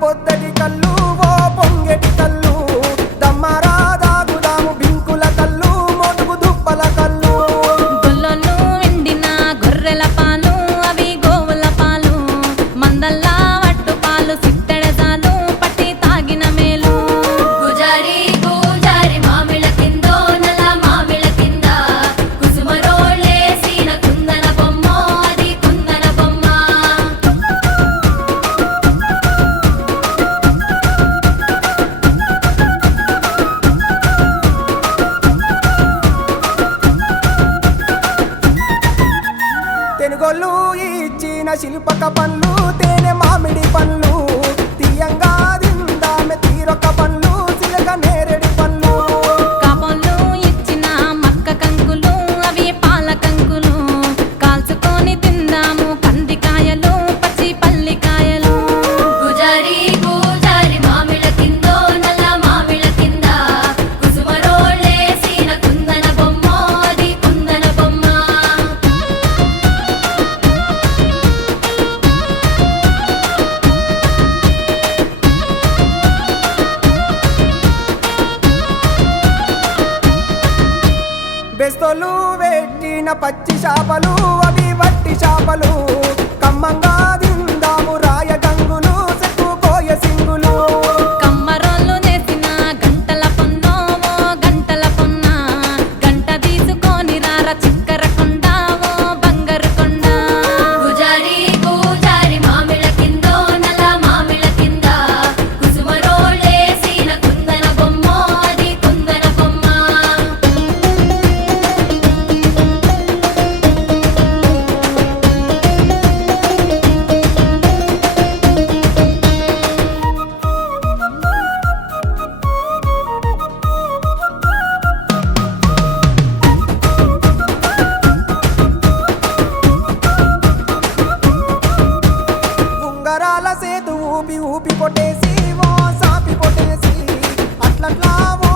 పొద్దటి కళ్ళు ఓ పొంగెటి కళ్ళు దమ్మరా దాగుదాము బింకుల కళ్ళు మోటుకు దుప్పల కళ్ళు గొల్లొల్లు ఎండిన గొర్రెల పాలు అవి గోవుల పాలు మందల్లా వట్టు పాలు సిత్తెడజాలు పట్టి తాగిన మేలు గుజారి గుజారి మామిళ్ళ కిందో నల్ల మామిళ్ళ కింద కుసుమరోళ్ళేసిన కుందన బొమ్మ అది కుందన బొమ్మ తెనుగొల్లు ఇచ్చిన శిల్పక పండ్లు తేనె మామిడి పండ్లు తీయంగా దిందామె తీరొక పండ్లు సిలక నేరేడు పండ్లు కాపోళ్ళు ఇచ్చిన మక్క కంకులు అవి పాల కంకులు కాల్చుకొని తిందాము కందికాయలు పచ్చి పల్లికాయలు గుజారి గుజారి మామిళ్ళ కిందో నల్ల మామిళ్ళ కింద కుసుమరోళ్ళేసిన కుందన బొమ్మ అది కుందన బొమ్మ బెస్తోలు పెట్టిన పచ్చి చేపలు అవి వట్టి చేపలు కమ్మంగా దిందాము రాయ గంగులు సెక్కు కోయ సింగులు కమ్మరోళ్ళు నేసిన గంటల పొన్నో ఓ గంటల పొన్న గంట తీసుకొని రార చిక్కర కొండ ఓ బంగారు కొండ గుజారి గుజారి మామిళ్ళ కిందో నల్ల మామిళ్ళ కింద కుసుమరోళ్ళేసిన కుందన బొమ్మ అది కుందన బొమ్మ ఉంగరాల సేతు ఊపి ఊపి కొట్టేసి ఓ సాపి కొట్టేసి అట్లట్లా ఓ